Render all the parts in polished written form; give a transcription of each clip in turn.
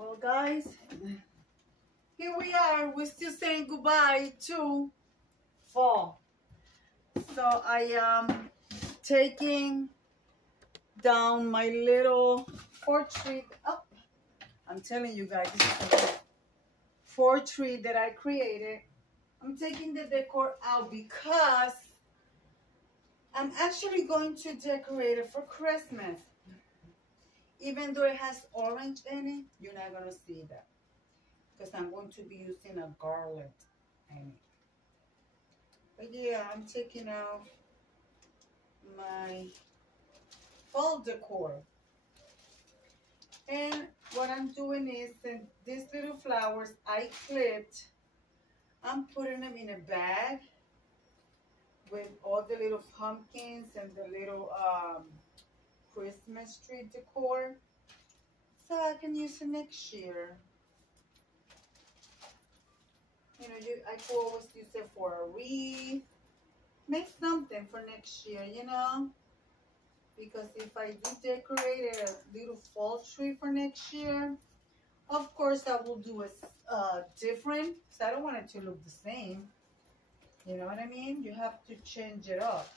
Well, guys, here we are. We're still saying goodbye to fall. So I am taking down my little portrait. Oh, I'm telling you guys, this is a portrait that I created. I'm taking the decor out because I'm actually going to decorate it for Christmas. Even though it has orange in it, you're not going to see that because I'm going to be using a garland in it. But yeah, I'm taking out my fall decor. And what I'm doing is, these little flowers I clipped, I'm putting them in a bag with all the little pumpkins and the little Christmas tree decor, so I can use it next year. You know, I could always use it for a wreath. Make something for next year, you know. Because if I do decorate a little fall tree for next year, of course I will do it different. So I don't want it to look the same. You know what I mean? You have to change it up.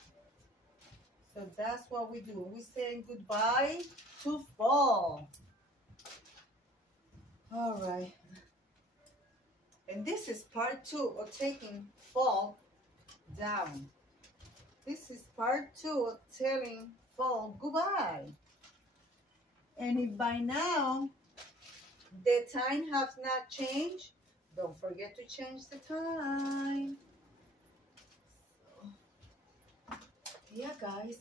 So that's what we do. We're saying goodbye to fall. All right. And this is part 2 of taking fall down. This is part 2 of telling fall goodbye. And if by now the time has not changed, don't forget to change the time. So, yeah, guys,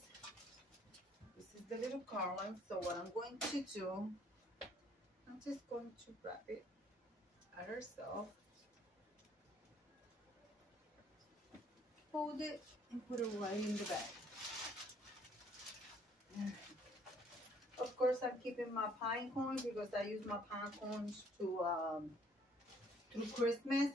this is the little garland. So what I'm going to do, I'm just going to wrap it at herself, fold it, and put it right in the bag. Of course, I'm keeping my pine cones because I use my pine cones to through Christmas.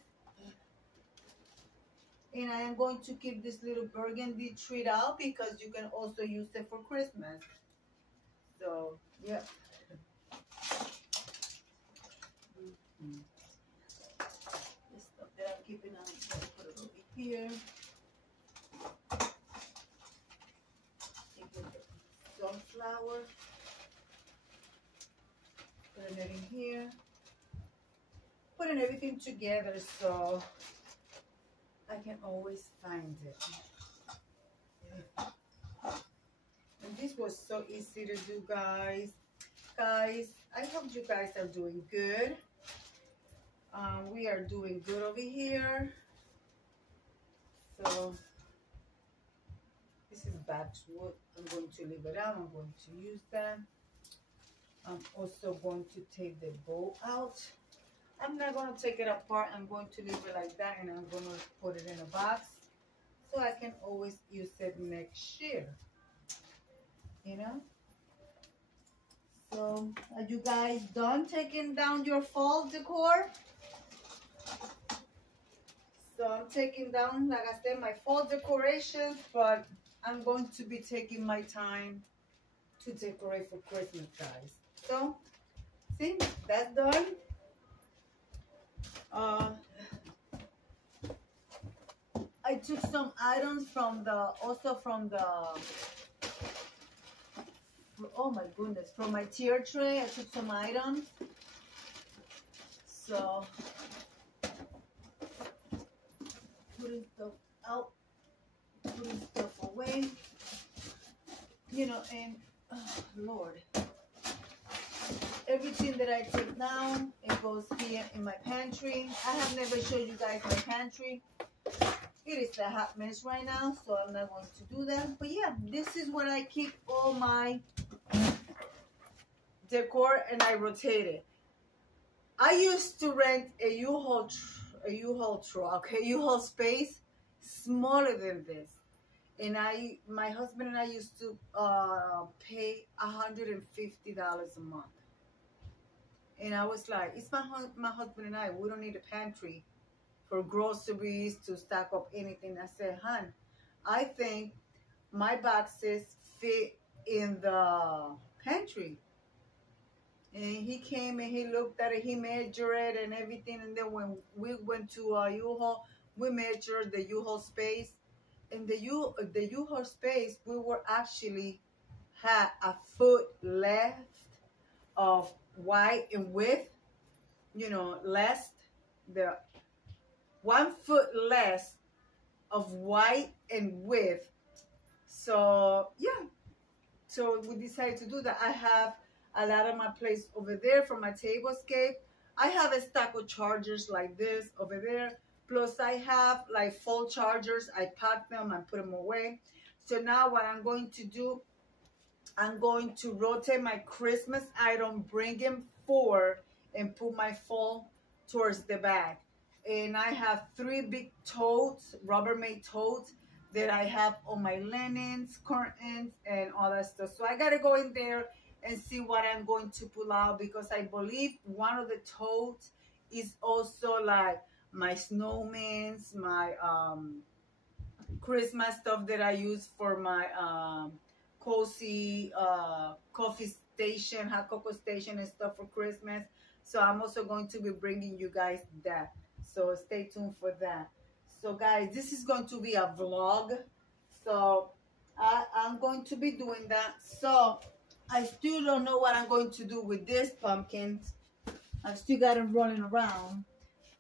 And I am going to keep this little burgundy tree out because you can also use it for Christmas. So, yeah. This stuff that I'm keeping, I'm going to put it over here. Taking the sunflower. Putting it in here. Putting everything together so I can always find it. Yeah. And this was so easy to do, guys. Guys, I hope you guys are doing good. We are doing good over here. So this is backwood. I'm going to leave it out. I'm going to use that. I'm also going to take the bowl out. I'm not going to take it apart. I'm going to leave it like that, and I'm going to put it in a box so I can always use it next year. You know? So, are you guys done taking down your fall decor? So, I'm taking down, like I said, my fall decorations, but I'm going to be taking my time to decorate for Christmas, guys. So, see, that's done. I took some items from the, oh my goodness, from my tier tray. I took some items. So, putting stuff out, putting stuff away, you know, and Lord, everything that I take down, it goes here in my pantry. I have never showed you guys my pantry. It is a hot mess right now, so I'm not going to do that. But yeah, this is where I keep all my decor, and I rotate it. I used to rent a U-Haul truck, a U-Haul space smaller than this. And my husband and I used to pay $150 a month. And I was like, it's my husband and I, we don't need a pantry for groceries to stock up anything. I said, hon, I think my boxes fit in the pantry. And he came and he looked at it, he measured it and everything. And then when we went to U-Haul, we measured the U-Haul space. In the U-Haul space, we were actually had a foot left of wide and width, you know, less the 1 foot less of wide and width. So yeah, so we decided to do that. I have a lot of my place over there for my tablescape. I have a stack of chargers like this over there. Plus I have like full chargers. I pack them and put them away. So now what I'm going to do, I'm going to rotate my Christmas item, bring them forward, and put my fall towards the back. And I have 3 big totes, Rubbermaid totes, that I have on my linens, curtains, and all that stuff. So I gotta go in there and see what I'm going to pull out, because I believe one of the totes is also like my snowmans, my Christmas stuff that I use for my cozy coffee station, hot cocoa station and stuff for Christmas. So I'm also going to be bringing you guys that. So stay tuned for that. So guys, this is going to be a vlog. So I'm going to be doing that. So I still don't know what I'm going to do with this pumpkins. I've still got them running around.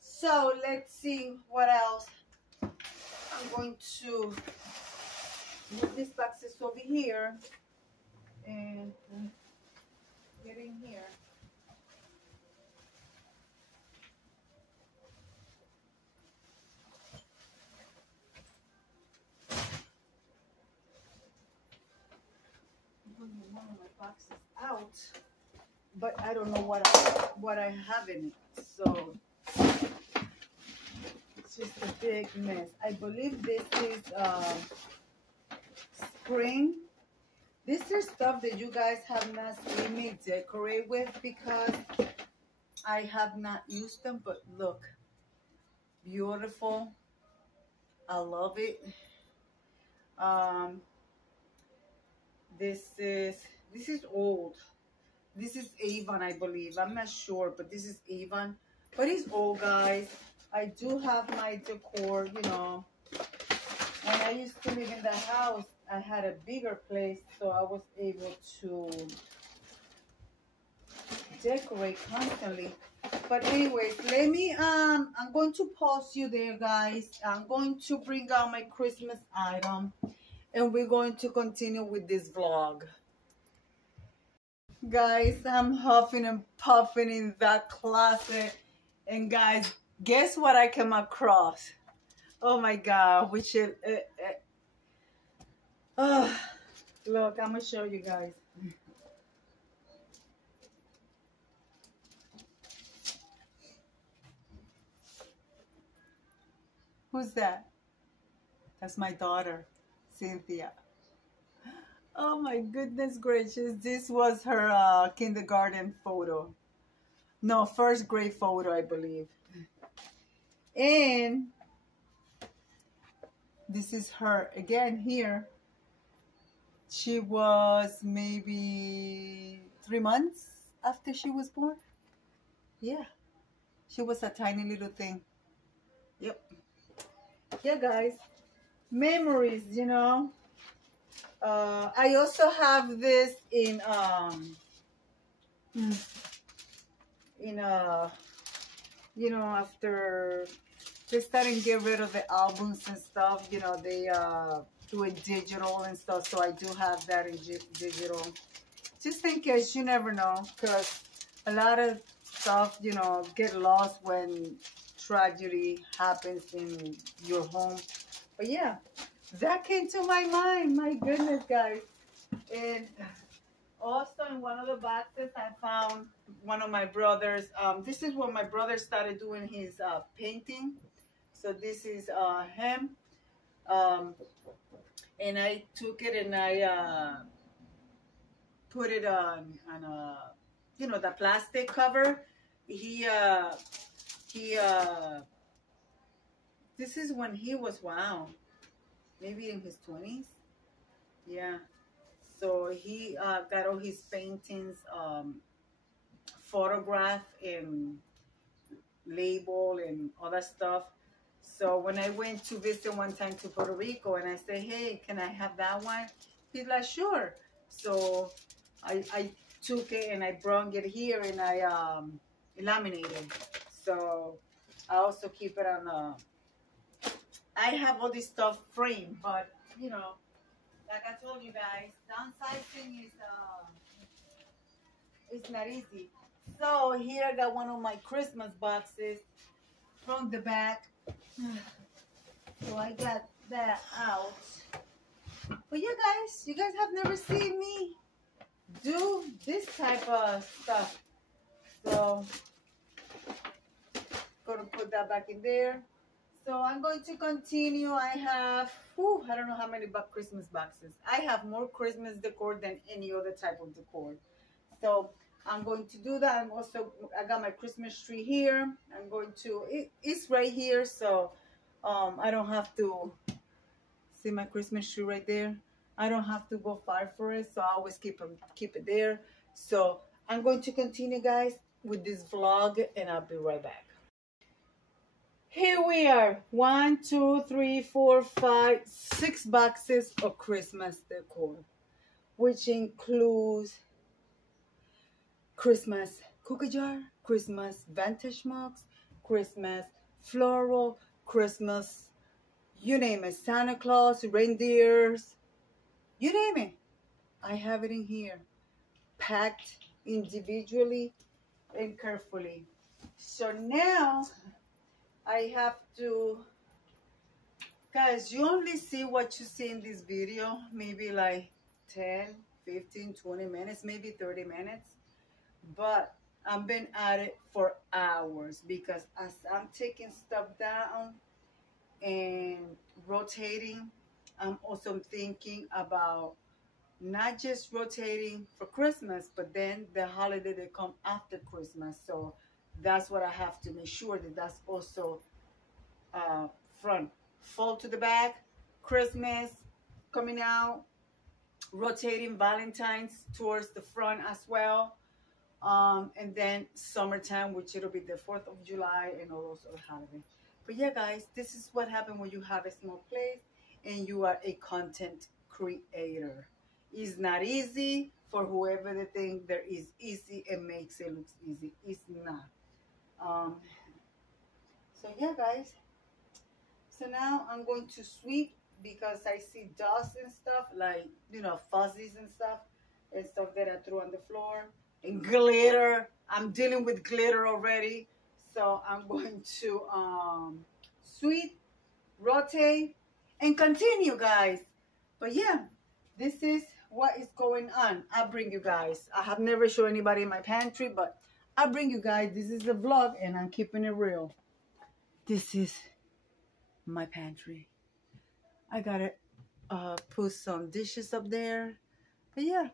So let's see what else. I'm going to move these boxes over here and get in here. I'm putting one of my boxes out, but I don't know what I have in it. So it's just a big mess. I believe this is spring. This is stuff that you guys have not seen me decorate with, because I have not used them. But look, beautiful. I love it. This is old. This is Avon, I believe. I'm not sure, but this is Avon. But it's old, guys. I do have my decor, you know. When I used to live in the house, I had a bigger place, so I was able to decorate constantly. But anyways, let me I'm going to pause you there, guys. I'm going to bring out my Christmas item, and we're going to continue with this vlog. Guys, I'm huffing and puffing in that closet, and guys, guess what I came across? Oh my God, we should look, I'm gonna show you guys. Who's that? That's my daughter, Cynthia. Oh my goodness gracious. This was her kindergarten photo. No, first grade photo, I believe. And this is her again here. She was maybe 3 months after she was born. Yeah. She was a tiny little thing. Yep. Yeah, guys. Memories, you know. I also have this in you know, after they started to get rid of the albums and stuff, you know, they do it digital and stuff. So I do have that in digital, just in case. You never know, because a lot of stuff, you know, get lost when tragedy happens in your home. But yeah, that came to my mind. My goodness, guys. And also in one of the boxes, I found one of my brothers. This is when my brother started doing his painting. So this is him. And I took it and I put it on you know, the plastic cover. This is when he was, wow, maybe in his 20s. Yeah. So he got all his paintings photograph and label and all that stuff. So when I went to visit one time to Puerto Rico and I said, hey, can I have that one? He's like, sure. So I took it and I brought it here and I laminated. So I also keep it on I have all this stuff framed, but you know, like I told you guys, downsizing is it's not easy. So here I got one of my Christmas boxes from the back. So I got that out. But you guys have never seen me do this type of stuff. So gonna put that back in there. So I'm going to continue. I have, I don't know how many Christmas boxes. I have more Christmas decor than any other type of decor. So I'm going to do that. I'm also, I got my Christmas tree here. I'm going to, it's right here. So I don't have to, see my Christmas tree right there? I don't have to go far for it. So I always keep it there. So I'm going to continue, guys, with this vlog and I'll be right back. Here we are, 1, 2, 3, 4, 5, 6 boxes of Christmas decor, which includes Christmas cookie jar, Christmas vintage mugs, Christmas floral, Christmas, you name it, Santa Claus, reindeers, you name it. I have it in here, packed individually and carefully. So now I have to, guys, you only see what you see in this video, maybe like 10, 15, 20 minutes, maybe 30 minutes. But I've been at it for hours because as I'm taking stuff down and rotating, I'm also thinking about not just rotating for Christmas, but then the holiday that come after Christmas. So that's what I have to make sure that that's also front, fall to the back, Christmas coming out, rotating Valentine's towards the front as well, and then summertime, which it'll be the 4th of July and all those other holidays. But yeah, guys, this is what happens when you have a small place and you are a content creator. It's not easy. For whoever they think there is easy and makes it look easy, it's not. So yeah, guys, so now I'm going to sweep because I see dust and stuff, like, you know, fuzzies and stuff that I threw on the floor, and glitter. I'm dealing with glitter already. So I'm going to sweep, rotate, and continue, guys. But yeah, this is what is going on. I'll bring you guys. I have never shown anybody in my pantry, but I'll bring you guys. This is a vlog and I'm keeping it real. This is my pantry. I gotta put some dishes up there. But yeah,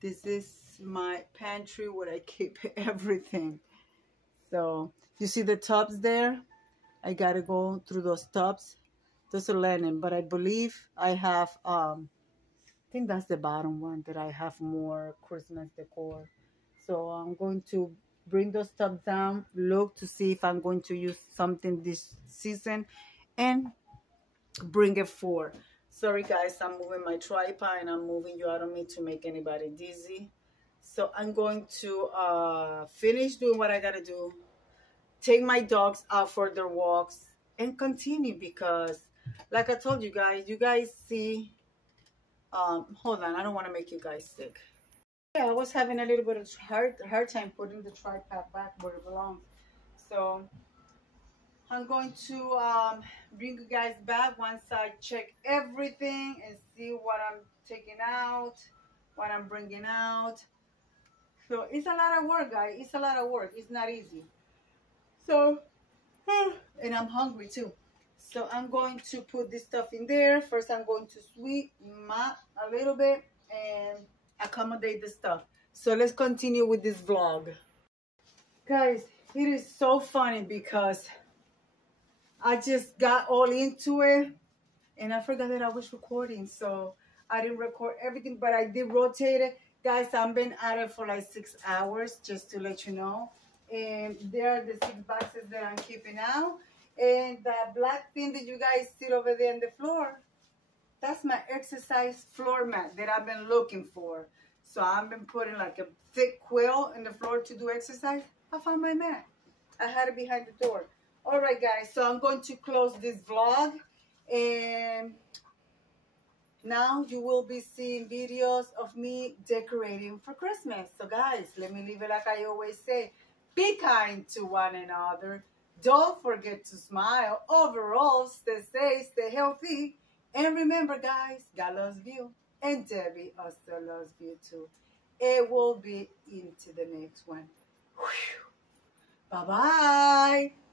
this is my pantry where I keep everything. So you see the tubs there? I gotta go through those tubs. Those are linen, but I believe I have I think that's the bottom one that I have more Christmas decor. So I'm going to bring those tubs down, look to see if I'm going to use something this season, and bring it forward. Sorry guys, I'm moving my tripod and I'm moving you out of me to make anybody dizzy. So I'm going to finish doing what I gotta do, take my dogs out for their walks, and continue because like I told you guys see, hold on, I don't want to make you guys sick. Yeah, I was having a little bit of hard time putting the tripod back where it belongs. So I'm going to bring you guys back once I check everything and see what I'm taking out, what I'm bringing out. So it's a lot of work, guys. It's a lot of work. It's not easy. So, and I'm hungry too. So I'm going to put this stuff in there. First, I'm going to sweep, mop a little bit, and accommodate the stuff. So let's continue with this vlog. Guys, it is so funny because I just got all into it and I forgot that I was recording. So I didn't record everything, but I did rotate it. Guys, I've been at it for like 6 hours, just to let you know. And there are the 6 boxes that I'm keeping out. And that black thing that you guys see over there on the floor, that's my exercise floor mat that I've been looking for. So I've been putting like a thick quilt in the floor to do exercise. I found my mat. I had it behind the door. All right, guys, so I'm going to close this vlog. And now you will be seeing videos of me decorating for Christmas. So guys, let me leave it like I always say. Be kind to one another. Don't forget to smile. Overall, stay safe, stay healthy. And remember, guys, God loves you. And Debbie also loves you too. It will be into the next one. Bye-bye.